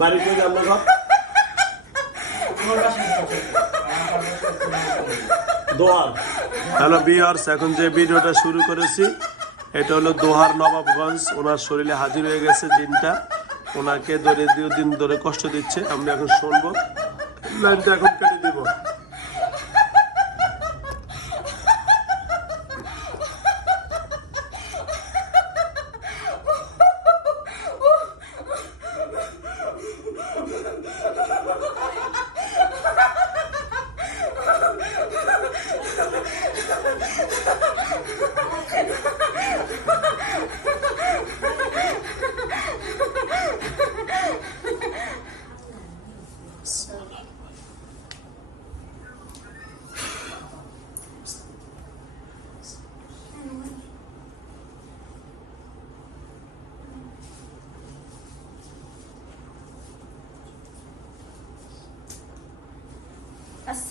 বাড়ি থেকে আমরা সব। দোহার হ্যালো বিয়ার্স এখন যে ভিডিওটা শুরু করেছি, এটা হলো দোহার নবাবগঞ্জ। ওনার শরীরে হাজির হয়ে গেছে জিনটা ওনাকে ধরে দিন ধরে কষ্ট দিচ্ছে। আমরা এখন শুনব। লাইনটা এখন কেটে দিব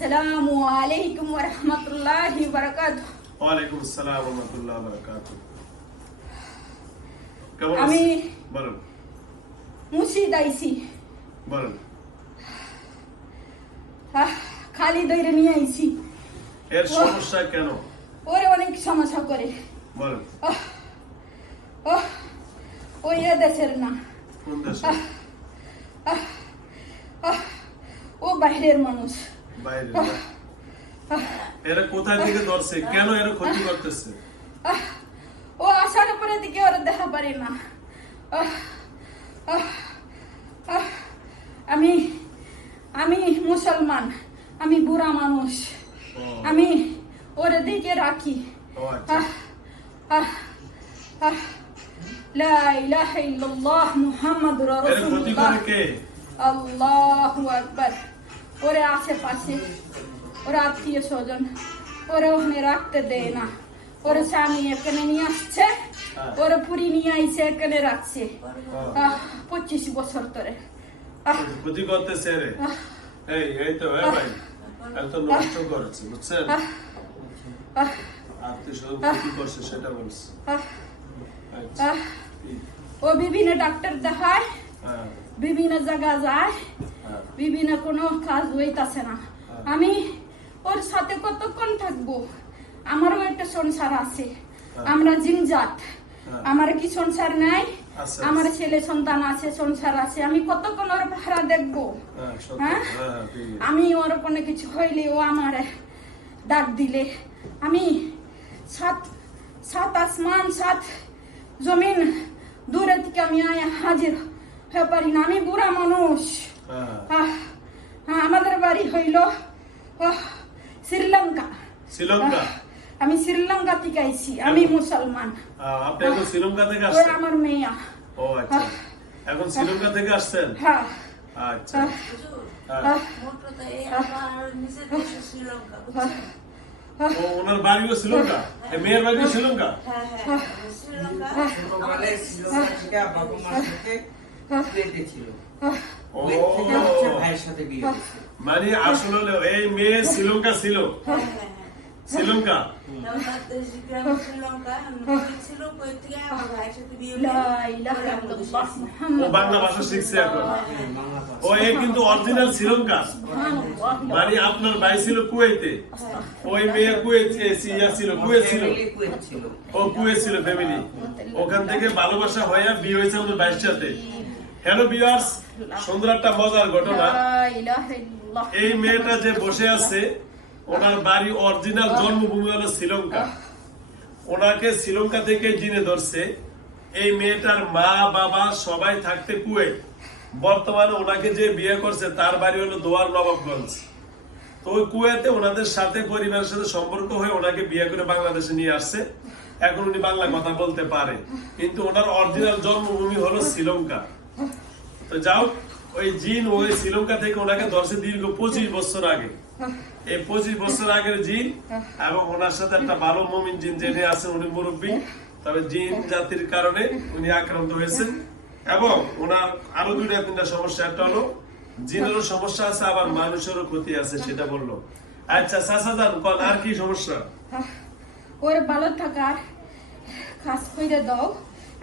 আসসালামু আলাইকুম ওয়া রাহমাতুল্লাহি ওয়া বারাকাতুহু। ওয়ালাইকুম আসসালাম রহমতুল্লাহ বারাকাতু কেমন আমি- মুর্শিদ আইছি। খালি দইরে নিয়ে আইছি। এর সমস্যা কেন? ওরে অনেক সমস্যা করে। আহ, ওহ, ওই এ দেশের না। কোন দেশে? ও বাইরের মানুষ। বাইরে এরা কোথায় থেকে ধরছে? কেন এরা ক্ষতি করতেছে? ও আসার পরে দিকে ওরা দেখা পারে না। আমি আমি মুসলমান আমি বুড়া মানুষ। আমি ওরে দিকে রাখি। আচ্ছা। আহ, আহ, আহ, লা ইলাহা ইল্লাল্লাহ মুহাম্মাদুর রাসূলুল্লাহ। আল্লাহু আকবার। ওরে আশেপাশে ওরা আত্মীয় স্বজন ওরে ওখানে রাখতে দেয় না। ওরে স্বামী এখানে নিয়ে আসছে ওরে পুরি নিয়ে আইছে এখানে রাখছে। পঁচিশ বছর ধরে। ক্ষতি করতেছে রে। এই এই তো এই ভাই এত নষ্ট করেছে বুঝছেন? আহ, আহ, আত্মীয় স্বজন ক্ষতি করছে সেটা বলছে। আচ্ছা। ও বিভিন্ন ডাক্তার দেখায়। হ্যাঁ। বিভিন্ন জায়গা যায় বিভিন্ন কোনো কাজ হইতাছে না। আমি ওর সাথে কতক্ষণ থাকব? আমারও একটা সংসার আছে। আমরা জিনজাত। আমার কি সংসার নাই? আমার ছেলে সন্তান আছে সংসার আছে। আমি কতক্ষণ ওর ভাড়া দেখব? হ্যাঁ হ্যাঁ? হ্যাঁ হ্যাঁ। আমি ওর কোনো কিছু হইলে ও আমার ডাক দিলে। আমি সাত সাত আসমান সাত জমিন দূরে থেকে আমি আয়া হাজির পারি না আমি বুড়া মানুষ। হ্যাঁ। আহ, আমাদের বাড়ি হইল শ্রীলঙ্কা। শ্রীলঙ্কা? আমি শ্রীলঙ্কা থেকে আইছি আমি মুসলমান। আপনি এখন শ্রীলঙ্কা থেকে আসছেন? আমার মেয়া। ও আচ্ছা। এখন শ্রীলঙ্কা থেকে আসছেন? হ্যাঁ। আচ্ছা। হ্যাঁ। শ্রীলঙ্কা আহ, বুঝছেন? ও ওনার বাড়িও শ্রীলঙ্কা? মেয়ের বাড়িও শ্রীলঙ্কা? হ্যাঁ হ্যাঁ। শ্রীলঙ্কা। মানে আসলে এই মেয়ে শ্রীলঙ্কা ছিল। শ্রীলঙ্কা? বাংলা ভাষা শিখছে এখন। ও কিন্তু অরিজিনাল শ্রীলঙ্কা। মানে আপনার ভাই ছিল কুয়েতে। ওই মেয়ে কুয়েত সিয়া ছিল, কুয়েত ছিল। ও কুয়েত ছিল ফ্যামিলি ওখান থেকে ভালোবাসা হয়ে বিয়ে হয়েছে আমাদের ভাইয়ের সাথে। হ্যালো বিয়ার্স সুন্দর একটা মজার ঘটনা। এই মেয়েটা যে বসে আছে ওনার বাড়ি অরিজিনাল জন্মভূমি হলো শ্রীলঙ্কা। ওনাকে শ্রীলঙ্কা থেকে জিনে ধরছে এই মেয়েটার মা বাবা সবাই থাকতে কুয়েত বর্তমানে ওনাকে যে বিয়ে করছে তার বাড়ি হলো দোয়ার নবাবগঞ্জ। তো ওই কুয়েতে ওনাদের সাথে পরিবারের সাথে সম্পর্ক হয়ে ওনাকে বিয়ে করে বাংলাদেশে নিয়ে আসছে। এখন উনি বাংলা কথা বলতে পারে। কিন্তু ওনার অরিজিনাল জন্মভূমি হলো শ্রীলঙ্কা। তো যাও, ওই জিন ওই শ্রীলঙ্কা থেকে ওনাকে দীর্ঘ পঁচিশ বছর আগে। এই পঁচিশ বছর আগের জিন এবং ওনার সাথে একটা ভালো মমিন জিন জেনে আছেন, উনি মুরব্বী। তবে জিন জাতির কারণে উনি আক্রান্ত হয়েছেন। এবং ওনার আরও দুইটা, তিনটা সমস্যা। একটা হলো, জিনেরও সমস্যা আছে, আবার মানুষেরও ক্ষতি আছে, সেটা বলল। আচ্ছা যান কল আর কি সমস্যা? ওর ভালো থাকার কাজ করে দাও।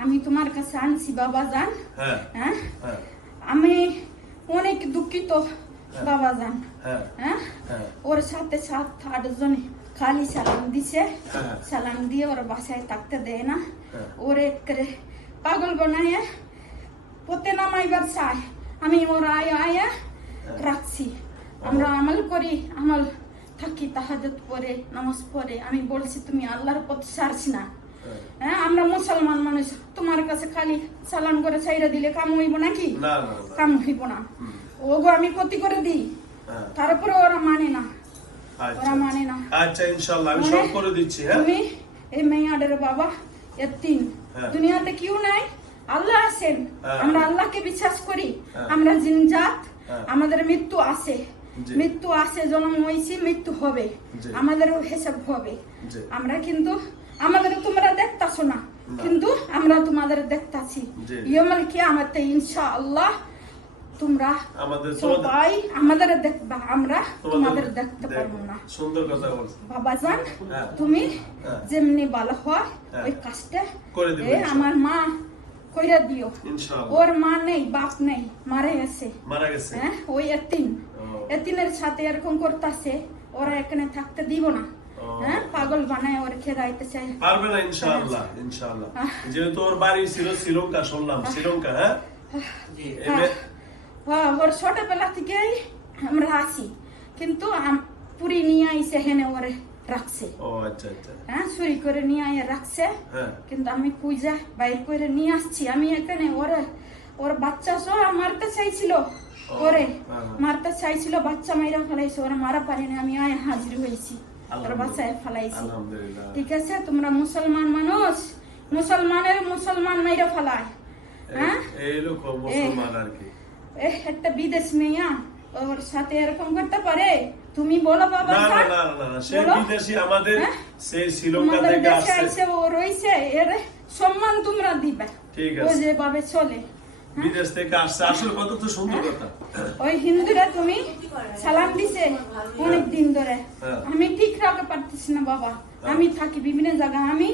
আমি তোমার কাছে আনছি বাবা জান। হ্যাঁ হ্যাঁ? হ্যাঁ। আমি অনেক দুঃখিত বাবা যান হ্যাঁ ওর সাথে সাত আট জনে খালি সালাম দিছে। সালাম দিয়ে ওর বাসায় থাকতে দেয় না। ওর করে পাগল বানায় পথে নামাইবার চায়। আমি ওর আয় আয়া রাখছি। আমরা আমল করি আমল থাকি তাহাজত পরে নামাজ পড়ে আমি বলছি তুমি আল্লাহর পথ ছাড়ছি না। হ্যাঁ। আমরা মুসলমান মানুষ তোমার কাছে খালি সালাম করে ছাইরা দিলে কাম হইব নাকি? কাম হইব না। ওগো আমি ক্ষতি করে দিই। হ্যাঁ। তারপরে ওরা মানে না। আচ্ছা ওরা মানে না। আচ্ছা ইনশাল্লাহ আমি মানে সব করে দিচ্ছি হ্যাঁ? তুমি এই মেয়াদের বাবা এতিম হ্যাঁ। দুনিয়াতে কেউ নাই। আল্লাহ আছেন। হ্যাঁ। আমরা আল্লাহকে বিশ্বাস করি। আমরা জিনজাত। আমাদের মৃত্যু আছে। মৃত্যু আছে জন্ম হয়েছি মৃত্যু হবে। আমাদেরও হিসাব হবে। আমরা কিন্তু আমাদের তোমরা দেখতাছো না। কিন্তু আমরা তোমাদের দেখতাছি। ইয়মাল ইনশাআল্লাহ তোমরা আমাদের তোমাদের সবাই আমাদের দেখবা আমরা তোমাদের তোমাদের দেখতে পারব না। সুন্দর কথা বলছো। বাবা জান হ্যাঁ। তুমি হ্যাঁ। যেমনি ভালো হয়। ওই কাজটা করে আমার মা কইরা দিও। ওর মা নেই বাপ নেই মারা গেছে। মারা গেছে। হ্যাঁ ওই এতিম। এতিমের সাথে এরকম করতেছে ওরা এখানে থাকতে দিব না। হ্যাঁ? পাগল বানায় ওর খেদাইতে চাই পারবে না ইনশাআল্লাহ ইনশাআল্লাহ। যেহেতু ওর বাড়ি ছিল শ্রীলঙ্কা শুনলাম শ্রীলঙ্কা হ্যাঁ? মে- হ্যাঁ, ওর ছোটবেলা থেকেই আমরা আসি কিন্তু পুরি নিয়ে আইসে হেনে ওরে রাখছে। ও আচ্ছা আচ্ছা। হ্যাঁ চুরি করে নিয়ে আইয়া রাখছে। হ্যাঁ। কিন্তু আমি কুইজা বাইর করে নিয়ে আসছি। আমি এখানে ওরে ওর বাচ্চা সব মারতে চাইছিল ওরে। হ্যাঁ। মারতে চাইছিল বাচ্চা মাইরা ফেলাইছে ওরা মারা পারিনি আমি আয় হাজির হয়েছি। ফেলাইছি ঠিক আছে তোমরা মুসলমান মানুষ মুসলমানের মুসলমান মাইরা ফেলায় হ্যাঁ একটা বিদেশ মেয়া ওর সাথে এরকম করতে পারে তুমি বলো বাবা না না না না না সে বিদেশি আমাদের? সেই শ্রীলঙ্কা থেকে আসছে ও রইছে এর সম্মান তোমরা দিবে ঠিক ও যেভাবে চলে বিদেশ থেকে আসছে আসলে কত তো সুন্দর কথা ওই হিন্দুরা তুমি সালাম দিছে অনেক দিন ধরে। হ্যাঁ। আমি ঠিক রাখতে পারতেছি না বাবা। আমি থাকি বিভিন্ন জায়গায়। আমি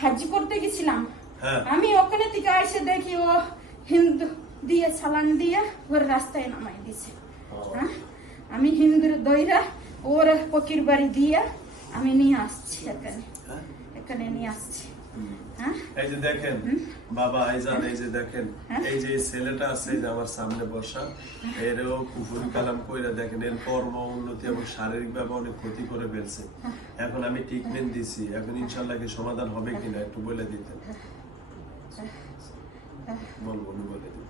হাজি করতে গেছিলাম। হ্যাঁ। আমি ওখানে থেকে এসে দেখি ও হিন্দু দিয়ে সালাম দিয়ে ওর রাস্তায় নামাই দিছে। হ্যাঁ? আমি হিন্দুর দইরা ওর পকির বাড়ি দিয়ে আমি নিয়ে আসছি এখানে। হ্যাঁ? এখানে নিয়ে আসছি। হ্যাঁ এই যে দেখেন বাবা আইজান এই যে দেখেন হ্যাঁ? এই যে ছেলেটা আছে যে আমার সামনে বসা এরও কুফুরি কালাম কইরা দেখেন এর কর্ম উন্নতি এবং শারীরিক ভাবে অনেক ক্ষতি করে ফেলছে। এখন আমি ট্রিটমেন্ট দিছি এখন ইনশাল্লাহ কি সমাধান হবে কিনা একটু বলে দিতেন। বলব বলে দিন।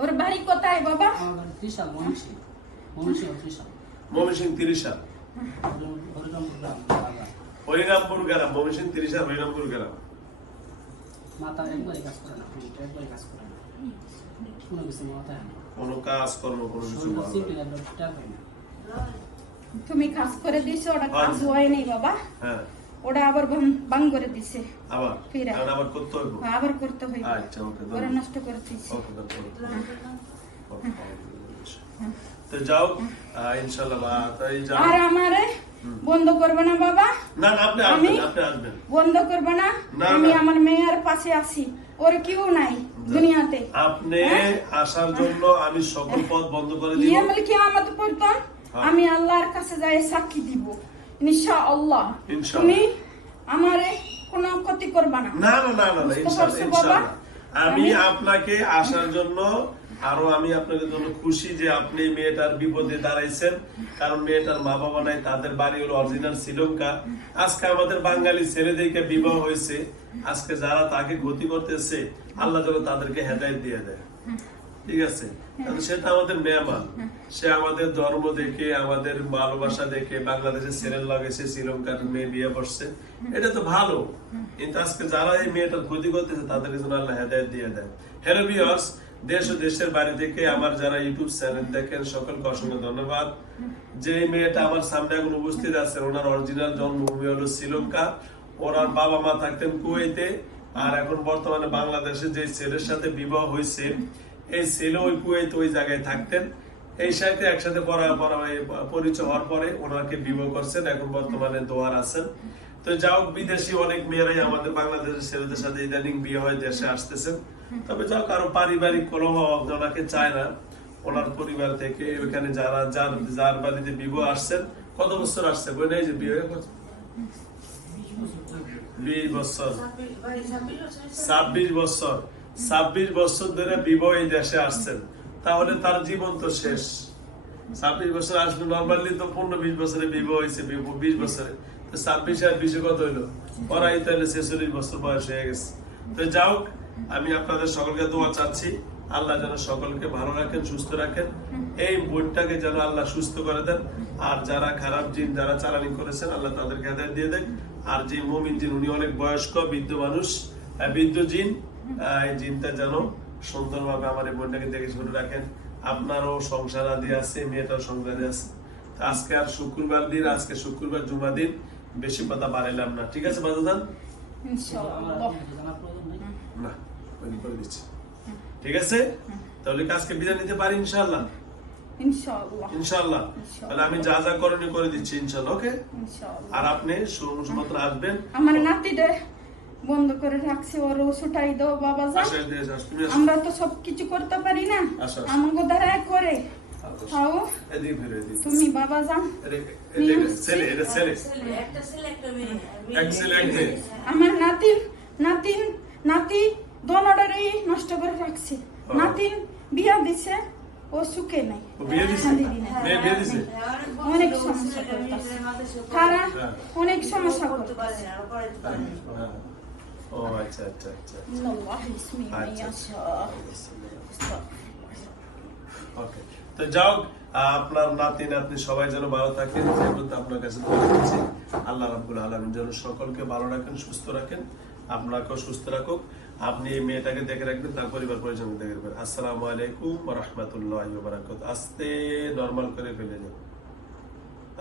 ওর বাড়ি কোথায় বাবা? তিরিশা হরিরামপুর গ্রাম। হরিরামপুর গ্রাম হরিরামপুর একবারই কাজ করে না কোনো কাজ কর্ম কোনো কিছু হয় তুমি কাজ করে দিছো ওটা কাজ আচ্ছা। হয়নি বাবা। হ্যাঁ। ওটা আবার ভাঙ করে দিছে। আবার? ফিরে। আবার করতে হইব? আবার করতে হইবে। আচ্ছা ওকে ওরা নষ্ট করে দিছে তো যাও যাও। আর আমারে বন্ধ করবে না বাবা? না আপনি আমি- বন্ধ করবে না? আমি আমার মেয়ের পাশে আছি ওর কেউ নাই দুনিয়াতে। আপনি হ্যাঁ? আসার জন্য আমি সকল পথ বন্ধ করে দিব। ইয়ে বলে কি আমার পড়তাম হ্যাঁ। আমি আল্লাহর কাছে যাই সাক্ষী দিব। ইনশা আল্লাহ ইনশাআল্লাহ। তুমি আমারে কোনো ক্ষতি করবে না। না না না ইনশাআল্লাহ আমি- আপনাকে আসার জন্য আরও আমি আপনাদের জন্য খুশি যে আপনি মেয়েটার বিপদে দাঁড়াইছেন, কারণ মেয়েটার মা বাবা নাই, তাদের বাড়ি হলো অরিজিনাল শ্রীলঙ্কা। আজকে আমাদের বাঙালি ছেলেদেরকে বিবাহ হয়েছে, আজকে যারা তাকে ক্ষতি করতেছে, আল্লাহ যেন তাদেরকে হেদায়ত দিয়ে দেয়। ঠিক আছে? সেটা আমাদের মেহমান। সে আমাদের ধর্ম দেখে, আমাদের ভালোবাসা দেখে, বাংলাদেশের ছেলের লাগে সে শ্রীলঙ্কার মেয়ে বিয়ে করছে। এটা তো ভালো। কিন্তু আজকে যারা এই মেয়েটার ক্ষতি করতেছে তাদেরকে যেন আল্লাহ হেদায়ত দিয়ে দেয়। হ্যালো ভিউয়ার্স দেশ ও দেশের বাড়ি থেকে আমার যারা ইউটিউব চ্যানেল দেখেন, সকলকে অসংখ্য ধন্যবাদ। যে মেয়েটা আমার সামনে এখন উপস্থিত আছে, ওনার অরিজিনাল জন্মভূমি হলো শ্রীলঙ্কা। ওনার বাবা মা থাকতেন কুয়েতে, আর এখন বর্তমানে বাংলাদেশে যে ছেলের সাথে বিবাহ হয়েছে, এই ছেলে ওই কুয়েতে ওই জায়গায় থাকতেন। এই সাথে একসাথে পরিচয় হওয়ার পরে ওনাকে বিবাহ করছেন, এখন বর্তমানে দোয়ার আছেন। তো যাও বিদেশি অনেক মেয়েরাই আমাদের বাংলাদেশের ছেলেদের সাথে ইদানিং বিয়ে হয়ে দেশে আসতেছেন তবে যাও কারও পারিবারিক কলহ ওনাকে চায় না। ওনার পরিবার থেকে ওইখানে যারা যার যার বাড়িতে বিবাহ আসছেন কত বছর আসছে? বই নাই যে বিয়ে বিশ বছর। ছাব্বিশ বছর। ছাব্বিশ বছর ধরে বিবাহ এই দেশে আসছেন। তাহলে তার জীবন তো শেষ। ছাব্বিশ বছর আসলে নর্মালি তো পনেরো বিশ বছরে বিবাহ হয়েছে বিশ বছরে। ছাব্বিশ আর বিশে কত হইল? তাহলে ছেচল্লিশ বছর বয়স হয়ে গেছে। তো আমি আপনাদের সকলকে দোয়া চাচ্ছি, আল্লাহ যেন সকলকে ভালো রাখেন, সুস্থ রাখেন। এই বোর্ডটাকে যেন আল্লাহ সুস্থ করে দেন। আর যারা খারাপ জিন, যারা চালানি করেছেন, আল্লাহ তাদেরকে হেদায়ত দিয়ে দেন। আর যে মুমিন জিন, উনি অনেক বয়স্ক, বৃদ্ধ মানুষ বৃদ্ধ জিন এই জিনটা যেন সুন্দরভাবে আমার এই বোনটাকে দেখে শুনে রাখেন। আপনারও সংসার আদি আছে, মেয়েটাও সংসারে আছে। আজকে আর শুক্রবার দিন, আজকে শুক্রবার জুমা দিন। বেশি কথা বাড়াইলাম না। ঠিক আছে বাজাদান না ওই করে দিচ্ছি। ঠিক আছে? তাহলে কি আজকে বিদায় নিতে পারি ইনশাল্লাহ ইনশাআল্লাহ। তাহলে আমি যা যা করণীয় করে দিচ্ছি ইনশাল্লাহ ওকে? আর আপনি রাখবেন আমার নাতিটা বন্ধ করে রাখছে ওর দাও বাবা যা। আমরা তো সবকিছু করতে পারি না। আমাকে দ্বারা করে। খাও। তুমি বাবা মেয়ে। আমার নাতিন নাতিন নাতি দোনোটারই নষ্ট করে রাখছে। নাতিন বিয়া দিছে ও সুখে নাই। দিছে? অনেক সমস্যা করতেছে। তারা হ্যাঁ। অনেক সমস্যা করতে করতেছে। হ্যাঁ। ও আচ্ছা আচ্ছা আচ্ছা ইসমি মান আচ্ছা, ইয়াশা। ওকে। তো যাও আপনার নাতি নাতনি সবাই যেন ভালো থাকেন। আপনার কাছে দোয়া করছি আল্লাহ রাব্বুল আলামিন যেন সকলকে ভালো রাখেন সুস্থ রাখেন। আপনাকেও সুস্থ রাখুক। আপনি এই মেয়েটাকে দেখে রাখবেন তার পরিবার পরিজন দেখে রাখবেন। আসসালামু আলাইকুম ওয়া রাহমাতুল্লাহি ওয়া বারাকাতুহু। আস্তে নরমাল করে ফেলে যান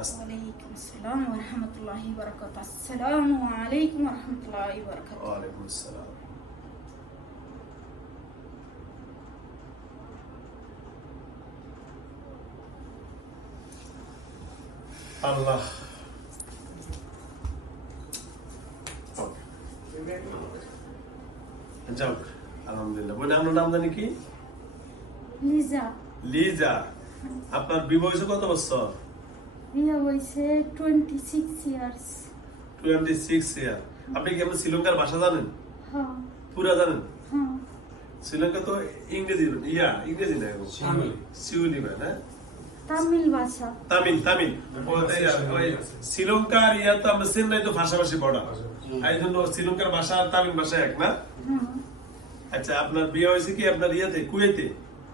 আসসালাম ওয়া রাহমাতুল্লাহি ওয়া বারাকাতুহু। আসসালামু আলাইকুম ওয়া রাহমাতুল্লাহি ওয়া বারাকাতুহু। ওয়ালাইকুম আসসালাম। আল্লাহ যাক আলহামদুলিল্লাহ। বোন আপনার নাম জানি কি? লিজা। লিজা। আপনার বিবাহ কত বছর? বিয়া হইছে 26 ইয়ার্স টোয়েন্টি সিক্স ইয়ার আপনি কি শ্রীলঙ্কার ভাষা জানেন? হ্যাঁ। পুরা জানেন? হ্যাঁ। শ্রীলঙ্কা তো ইংরেজি ইয়া ইংরেজি না সিউলি না না তামিল ভাষা। তামিল শ্রীলঙ্কার ইয়া তো আমরা চেন্নাই তো ভাষাভাষী বড়া এই জন্য শ্রীলঙ্কার ভাষা আর তামিল ভাষা এক না? হ্যাঁ আচ্ছা আপনার বিয়ে হয়েছে কি আপনার ইয়াতে কুয়েতে?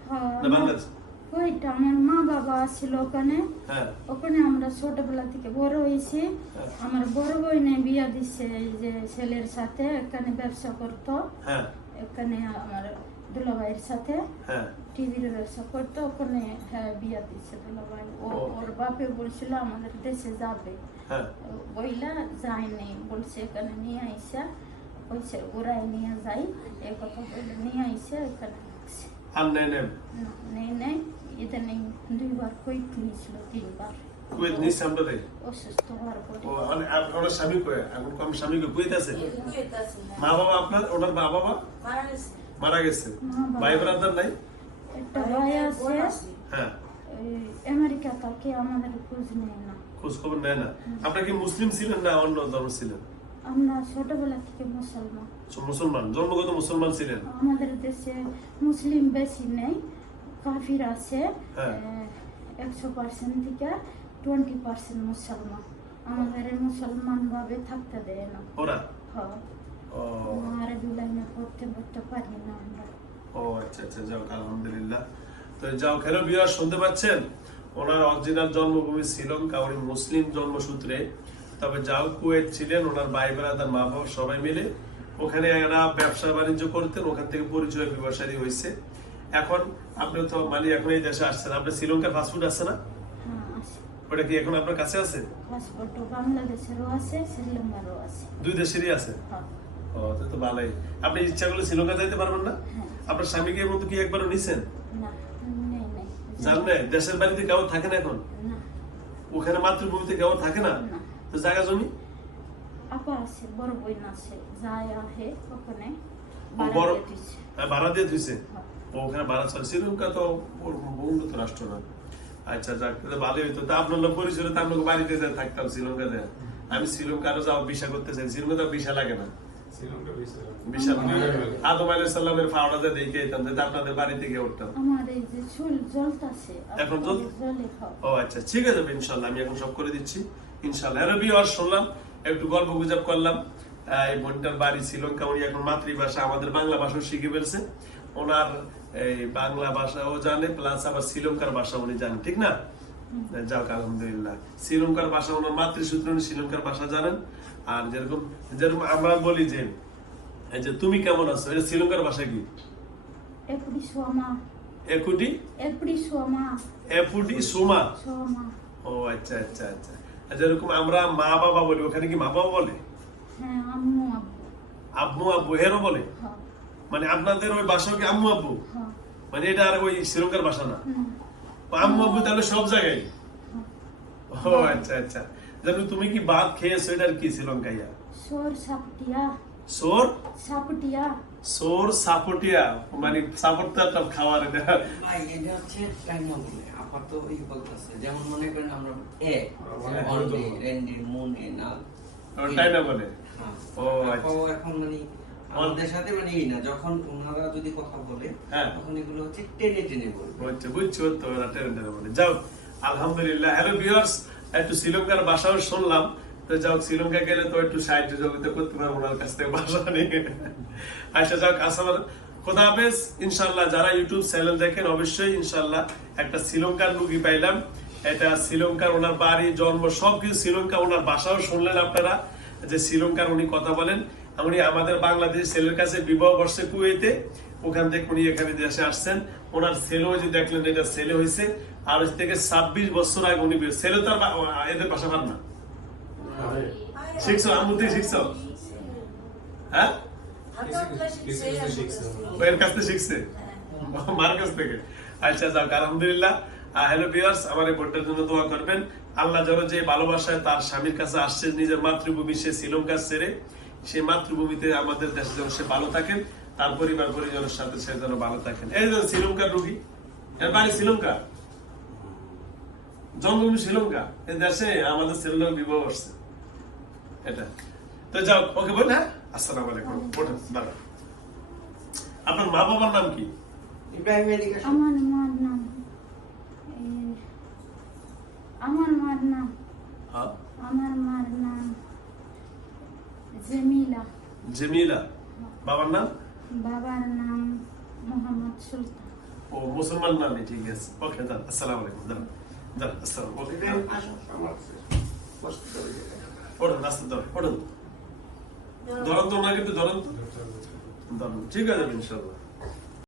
হ্যাঁ না বাংলাদেশ? ওইটা আমার মা বাবা ছিল ওখানে। হ্যাঁ। ওখানে আমরা ছোটবেলা থেকে বড় হয়েছি। আমার বড় বোনে বিয়া দিচ্ছে এই যে ছেলের সাথে এখানে ব্যবসা করতো। হ্যাঁ। এখানে আমার দুলাভাইয়ের সাথে হ্যাঁ। টিভির ব্যবসা করতো ওখানে হ্যাঁ বিয়া দিচ্ছে দুলাভাই। ও। ওর বাপে বলছিল আমাদের দেশে যাবে। হ্যাঁ। বইলা যায়নি। বলছে এখানে নিয়ে আইসা। কইছে ওরাই নিয়ে যাই। এই কথা বলে নিয়ে আইসা এখানে আর নেই নেই? নেই নেই। এটা নেই। দুইবার কইত নিয়েছিল তিনবার। কুয়েত নিস আমরা রে অসুস্থ হওয়ার পরে। ও মানে আপ- ওনার স্বামী এখন কম স্বামী কুয়েত আছে। মা বাবা আপনার? ওনার মা বাবা? মারা গেছে। মারা গেছে। ভাই ব্রাদার নাই? একটা ভাই আছে। হ্যাঁ। আমেরিকা আমাদের খোঁজ নেয় না। খোঁজ খবর নেয় না। আপনার কি মুসলিম ছিলেন না অন্য ধর্ম ছিলেন? আমরা ছোটবেলা থেকে মুসলমান। মুসলমান। জন্মগত মুসলমান ছিলেন? আমাদের দেশে মুসলিম বেশি নেই কাফির আছে হ্যাঁ। একশো পার্সেন্ট থেকে টোয়েন্টি পার্সেন্ট মুসলমান। আমাদের মুসলমান ভাবে থাকতে দেয় না। ওরা? হ্যাঁ। ও আরবি লাইনে পড়তে পড়তে পারি না আমরা ও আচ্ছা আচ্ছা যাও আলহামদুলিল্লাহ। তো যাও খেলো বিয়ার শুনতে পাচ্ছেন? ওনার অরিজিনাল জন্মভূমি শ্রীলঙ্কা উনি মুসলিম জন্মসূত্রে। তবে যাও কুয়েত ছিলেন ওনার ভাই তার মা বাবা সবাই মিলে। ওখানে এরা ব্যবসা বাণিজ্য করতেন ওখান থেকে পরিচয় ব্যবসায়ী হয়েছে। এখন আপনি তো মানে এখন এই দেশে আসছেন আপনার শ্রীলঙ্কার ফাস্টফুড আছে না? হ্যাঁ ওটা কি এখন আপনার কাছে আছে? পাসপোর্টও বাংলাদেশেরও আছে শ্রীলঙ্কারও আছে। দুই দেশেরই আছে? হ্যাঁ। তো তো ভালোই। আপনি ইচ্ছা করলে শ্রীলঙ্কা যাইতে পারবেন না? হ্যাঁ। আপনার স্বামীকে এর মতো কি একবারও নিছেন? জানবে? দেশের বাড়িতে কেউ থাকে না এখন? ওখানে মাতৃভূমিতে কেউ থাকে না। তো জায়গা জমি? আপা আছে বড় বোন আছে যায় আহে ওখানে। বড় ভাড়া দিয়ে দিছে। হ্যাঁ, হ্যাঁ। ও ওখানে ভাড়া চলে শ্রীলঙ্কা তো উন্নত রাষ্ট্র না। আচ্ছা যাক তাহলে ভালোই হইতো। তা আপনার পরিচয় তো আপনাকে বাড়িতে থাকতাম শ্রীলঙ্কাতে। আমি শ্রীলঙ্কা আরও যাওয়া ভিসা করতে চাই। শ্রীলঙ্কা তো ভিসা লাগে না। ভিসা আদম আলাইহিস সালামের ফাওড়াতে দেখে যেতাম আপনাদের বাড়িতে গিয়ে উঠতাম। আমার এই যে চুল জ্বলতাছে এখন জ্বল- ও আচ্ছা ঠিক আছে ইনশাল্লাহ আমি এখন সব করে দিচ্ছি। ইনশাল্লাহ এর বিয়ার শুনলাম একটু গল্প গুজব করলাম। এই বোনটার বাড়ি শ্রীলঙ্কা উনি এখন মাতৃভাষা আমাদের বাংলা ভাষাও শিখে ফেলছে। ওনার এই বাংলা ভাষাও জানে প্লাস আবার শ্রীলঙ্কার ভাষা উনি জানেন ঠিক না? যাক আলহামদুলিল্লাহ। শ্রীলঙ্কার ভাষা ওনার মাতৃসূত্র শ্রীলঙ্কার ভাষা জানেন। আর যেরকম যেরকম আমরা বলি যে যে তুমি কেমন আছো? এটা শ্রীলঙ্কার ভাষা কি? একুটি সোমা। ও আচ্ছা আচ্ছা আচ্ছা। যেরকম আমরা মা বাবা বলি ওখানে কি মা বাবা বলে? হ্যাঁ আম্মু আব্বু। আব্বু হেরো বলে? হ্যাঁ। মানে আপনাদের ওই বাসা কি আম্মু আব্বু? হ্যাঁ। মানে এটা আর ওই শ্রীলঙ্কার বাসা না? হুম, ও তাহলে সব জায়গায়। ও আচ্ছা আচ্ছা। যেন তুমি কি ভাত খেয়েছো এটার কি শ্রীলঙ্কাইয়া? সোর সাপটিয়া। সোর? সাপটিয়া। সোর সাপটিয়া? মানে সাপটটা একটা খাওয়ার। এটা ভাই এটা হচ্ছে বলে আপাতত এই বলতেছে। যেমন মনে করেন আমরা এ হ্যাঁ, রেন্ডি মুন এ না তাই না বলে? হ্যাঁ। ও, আচ্ছা। এখন মানে আমাদের সাথে মানে এই না যখন ওনারা যদি কথা বলে হ্যাঁ। তখন এগুলো হচ্ছে টেনে টেনে বলবে বুঝছ বুঝছ তো ওরা টেনে টেনে বলে। যাও আলহামদুলিল্লাহ। হ্যালো ভিউয়ার্স একটু শ্রীলঙ্কার ভাষাও শুনলাম। তো যাও শ্রীলঙ্কা গেলে তো একটু সাহায্য জগতে করতে পারব ওনার কাছ থেকে ভাষা নিয়ে। আচ্ছা যাক আসসালাম খোদা হাফেজ ইনশাল্লাহ যারা ইউটিউব চ্যানেল দেখেন অবশ্যই ইনশাল্লাহ একটা শ্রীলঙ্কার লুগি পাইলাম। এটা শ্রীলঙ্কার ওনার বাড়ি জন্ম সবকিছু শ্রীলঙ্কা ওনার ভাষাও শুনলেন আপনারা যে শ্রীলঙ্কার উনি কথা বলেন। উনি আমাদের বাংলাদেশ ছেলের কাছে বিবাহ বর্ষে কুয়েতে, ওখান থেকে উনি এখানে দেশে আসছেন। ওনার ছেলেও যে দেখলেন এটা ছেলে হয়েছে, আর থেকে ছাব্বিশ বছর আগে উনি ছেলে তো এদের পাশা পান না। শিখছো? হ্যাঁ? এর কাছ থেকে শিখছে? মার কাছ থেকে। আচ্ছা যাক, আলহামদুলিল্লাহ। হ্যালো বিয়ার্স আমার এই বোনটার জন্য দোয়া করবেন। আল্লাহ যেন যে ভালোবাসায় তার স্বামীর কাছে আসছে, নিজের মাতৃভূমি সে শ্রীলঙ্কা ছেড়ে সেই মাতৃভূমিতে আমাদের দেশে যেন সে ভালো থাকেন তার পরিবার পরিজনের সাথে সে যেন ভালো থাকেন। এই যে শ্রীলঙ্কার রুগী এর বাড়ি শ্রীলঙ্কা? জন্মভূমি শ্রীলঙ্কা? এই দেশে আমাদের ছেলের বিবাহ করছে এটা। তো যাও ওকে বল হ্যাঁ? আসসালামু আলাইকুম। আপনার মা বাবার নাম কি? ইব্রাহিম আমার মার নাম। আমার মার নাম। হ্যাঁ? আমার মার নাম জেমিলা। জেমিলা। বাবার নাম? বাবার নাম মোহাম্মদ সুলতান। ও মুসলমান নামে ঠিক আছে। ওকে দাদা আসসালামু আলাইকুম দাদা দাদা আসসালাম ওকে। ওঠেন রাস্তা ধরেন তো না কিন্তু ধরন তো। ঠিক আছে ইনশাল্লাহ